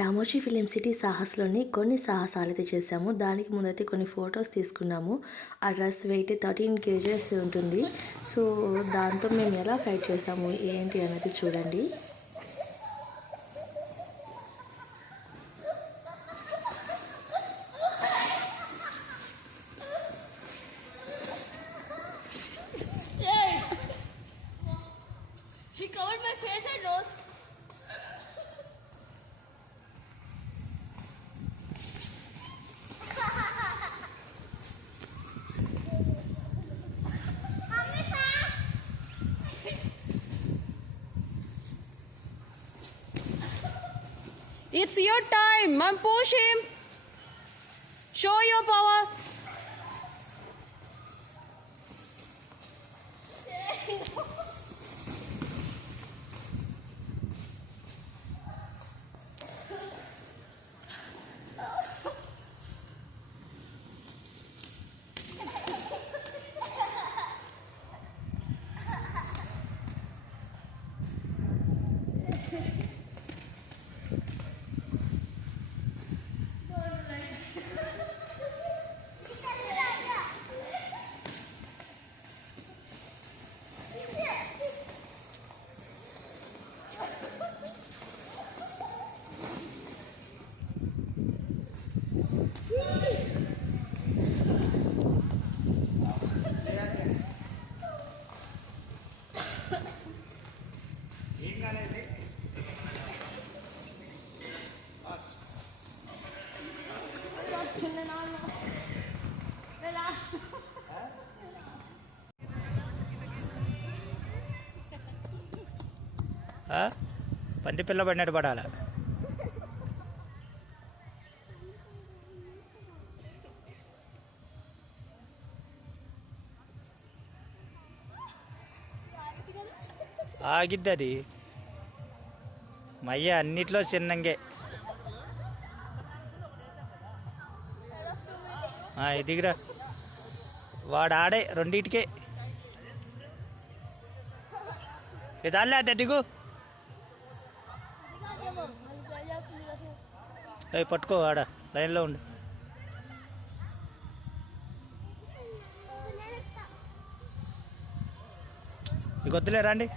Ramoji film city సాహస్లోని కొన్ని సాహసాలు అయితే చేసాము దానికి ముందైతే కొన్ని ఫొటోస్ తీసుకున్నాము. ఆ డ్రెస్ వెయిట్ థర్టీన్ కేజెస్ ఉంటుంది. సో దాంతో మేము ఎలా ఫైట్ చేసాము ఏంటి అనేది చూడండి. He covered my face and nose. It's your time. Mom, push him. Show your power. పంది పిల్ల పడినట్టు పడాల? ఆగిద్ది అది మయ్య అన్నిట్లో చిన్నంగే. ఆ, వాడు ఆడే రెండింటికే. ఇది చాలే అది దిగు. అవి పట్టుకో ఆడ లైన్లో ఉండు. ఇక వద్దులే రండి.